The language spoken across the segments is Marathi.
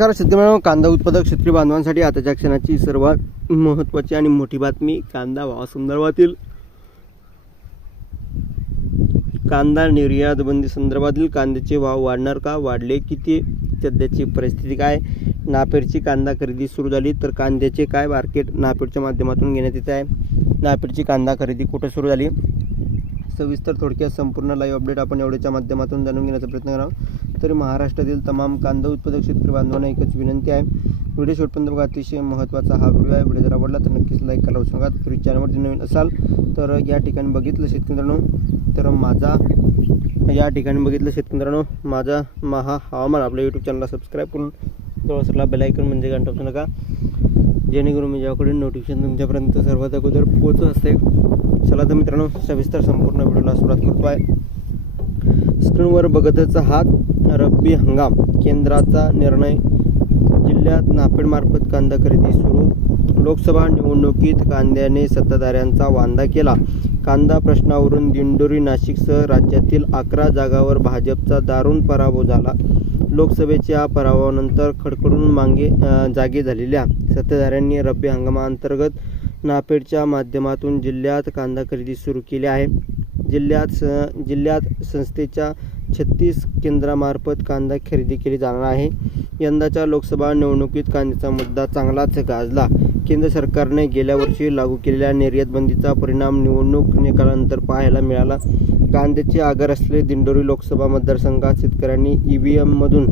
नमस्कार शेतकरी कांदा उत्पादक शेतकरी बांधवांसाठी आताच्या क्षणाची सर्वात महत्त्वाची आणि मोठी बातमी कांदा भावासंदर्भातील कांदा निर्यात बंदी संदर्भातील कांद्याचे भाव वाढणार का, वाढले किती, सध्याची परिस्थिती काय, नाफेडची कांदा खरेदी सुरू झाली तर कांद्याचे काय मार्केट नाफेडच्या माध्यमातून घेण्यात येत आहे, नाफेडची कांदा खरेदी कुठे सुरू झाली, सविस्तर थोडक्यात संपूर्ण लाईव्ह अपडेट आपण एवढ्याच्या माध्यमातून जाणून घेण्याचा प्रयत्न करावा। तर महाराष्ट्रातील तमाम कांदा उत्पादक शेतकरी बांधवांना एकच विनंती आहे, व्हिडिओ शेवटपर्यंत बघा, अतिशय महत्त्वाचा हा व्हिडिओ आहे। व्हिडिओ जर आवडला तर नक्कीच लाईक करायला विसरू नका। तर चॅनलवरती नवीन असाल तर या ठिकाणी बघितलं शेतकऱ्यांनो तर माझा हवामान आपल्या यूट्यूब चॅनलला सबस्क्राईब करून जवळ बेल आयकॉन म्हणजे घंटा वाजवू नका, जेणेकरून मी ज्याकडे नोटिफिकेशन तुमच्यापर्यंत सर्वात अगोदर पोहोचत असते। चला तर मित्रांनो सविस्तर संपूर्ण व्हिडिओला सुरुवात करतो आहे। स्क्रीनवर बघतच आहात रब्बी हंगाम केंद्राचा निर्णय, जिल्ह्यात नाफेडमार्फत कांदा खरेदी सुरू, लोकसभा निवडणुकीत कांद्याने सत्ताधाऱ्यांचा वांदा केला, कांदा प्रश्नावरून दिंडोरी नाशिकसह राज्यातील 11 जागांवर भाजपचा दारुण पराभव झाला। लोकसभेच्या पराभवानंतर खडखडून जागे झालेल्या सत्ताधाऱ्यांनी रब्बी हंगामाअंतर्गत नाफेडच्या माध्यमातून जिल्ह्यात कांदा खरेदी सुरू केली आहे। जिल्ह्यात संस्थेच्या 36 केंद्रामार्फत कांदा खरेदी केली जाणार आहे। यंदाच्या लोकसभा निवडणुकीत कांद्याचा मुद्दा चांगलाच गाजला। केंद्र सरकारने गेल्या वर्षी लागू केलेल्या निर्यात बंदीचा परिणाम निवडणूक निकालानंतर पाहायला मिळाला। कांद्याचे आगार असलेले दिंडोरी लोकसभा मतदारसंघात शेतकऱ्यांनी EVM मधून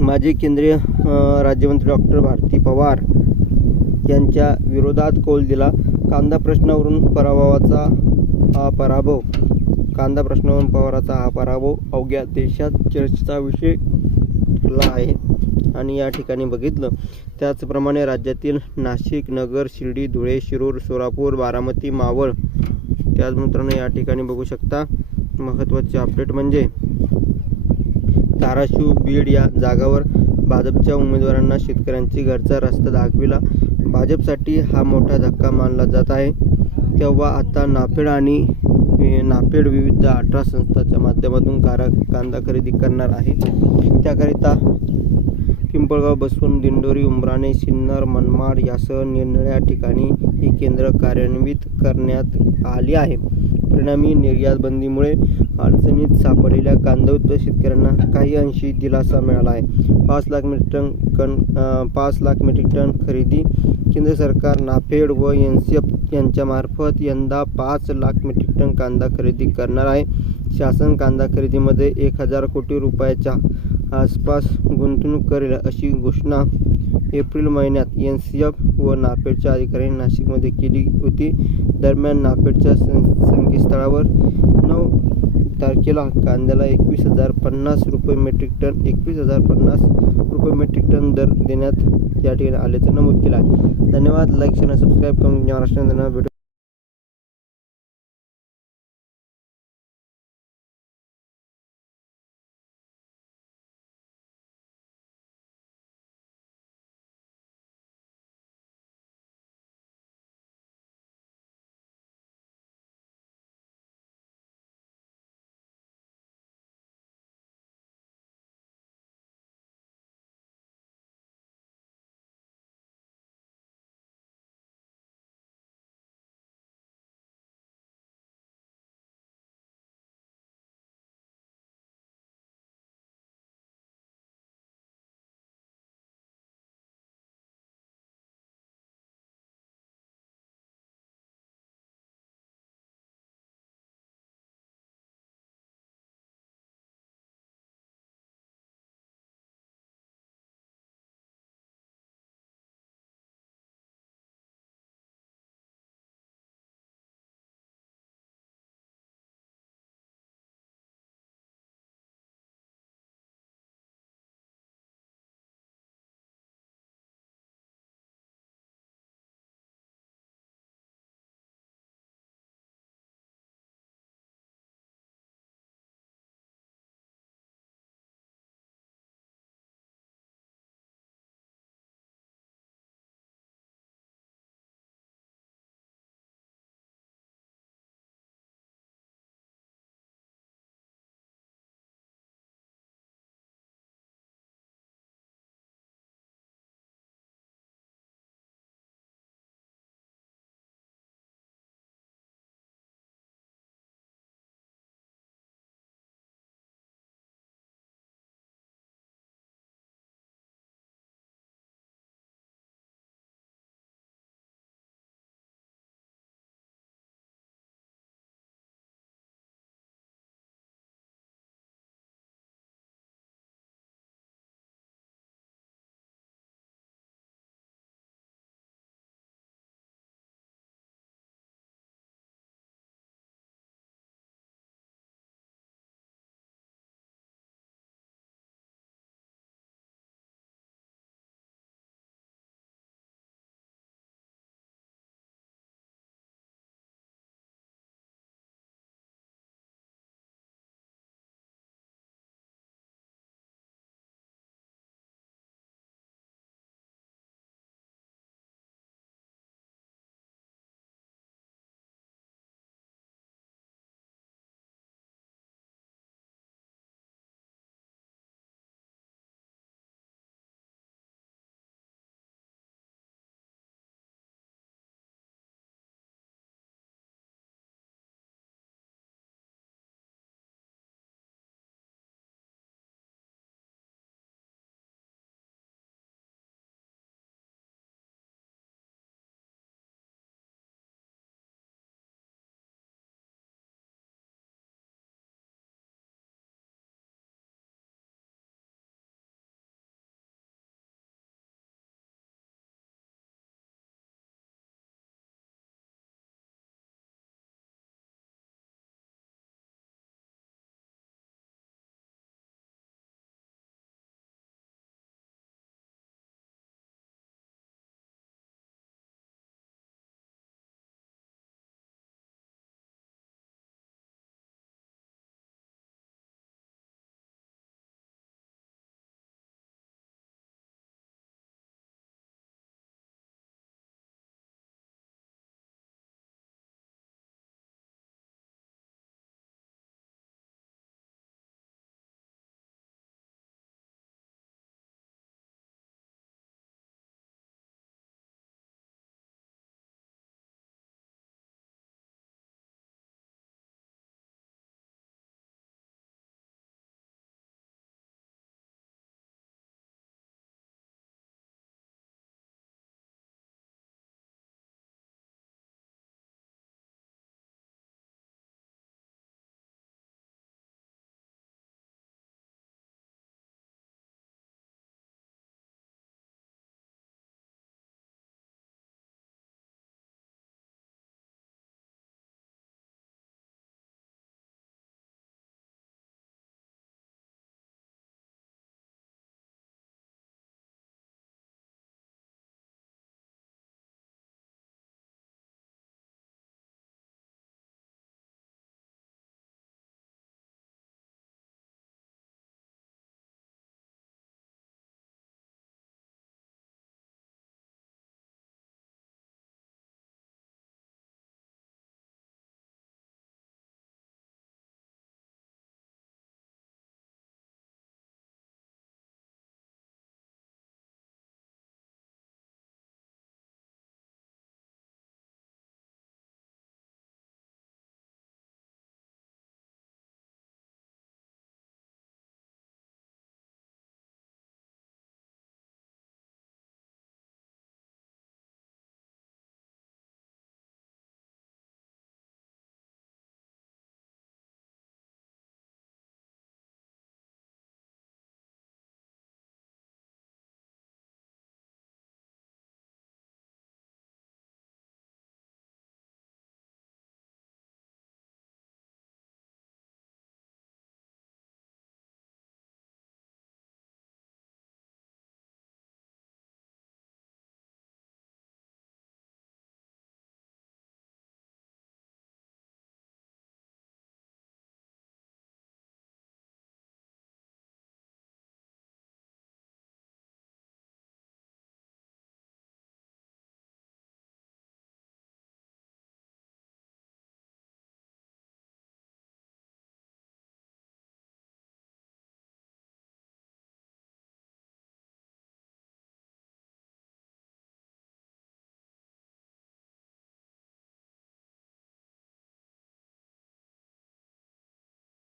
माजी केंद्रीय राज्यमंत्री डॉक्टर भारती पवार यांच्या विरोधात कौल दिला। कांदा प्रश्नावरून पवारांचा हा पराभव अवघ्या देशात चर्चेचा विषय ठरला आहे। आणि या ठिकाणी बघितलं त्याचप्रमाणे राज्यातील नाशिक, नगर, शिर्डी, धुळे, शिरूर, सोलापूर, बारामती, मावळ, त्याच मित्रांनो या ठिकाणी बघू शकता महत्त्वाचे अपडेट म्हणजे धाराशिव, बीड या जागावर भाजपच्या उमेदवारांना शेतकऱ्यांची घरचा रस्ता दाखविला। भाजपसाठी हा मोठा धक्का मानला जात आहे। तेव्हा आता नाफेड विविध 18 संस्थांच्या माध्यमातून कांदा खरेदी करणार आहे। त्याकरिता पिंपळगाव, बसवंत, दिंडोरी, उमराणे, सिन्नर, मनमाड यासह निरनिराळ्या ठिकाणी ही केंद्र कार्यान्वित करण्यात आली आहे। परिणामी निर्यात बंदीमुळे अडचणीत सापडलेल्या कांदा उत्पादक शेतकऱ्यांना काही अंशी दिलासा मिळाला आहे। 5 लाख मेट्रिक टन खरेदी, केंद्र सरकार, नाफेड व NCF यांच्यामार्फत यंदा 5 लाख मेट्रिक टन कांदा खरेदी करणार आहे। शासन कांदा खरेदीमध्ये 1000 कोटी रुपयाच्या आसपास गुंतवणूक करेल अशी घोषणा एप्रिल महिन्यात NCF व नाफेडच्या अधिकाऱ्यांनी नाशिकमध्ये केली होती। दरम्यान नाफेडच्या संकेतस्थळावर 9 तारखेला कांद्याला 21,050 रुपये मेट्रिक टन दर देण्यात या ठिकाणी आल्याचं नमूद केलं आहे। धन्यवाद। लाईक, शेअर, सबस्क्राईब करून महाराष्ट्र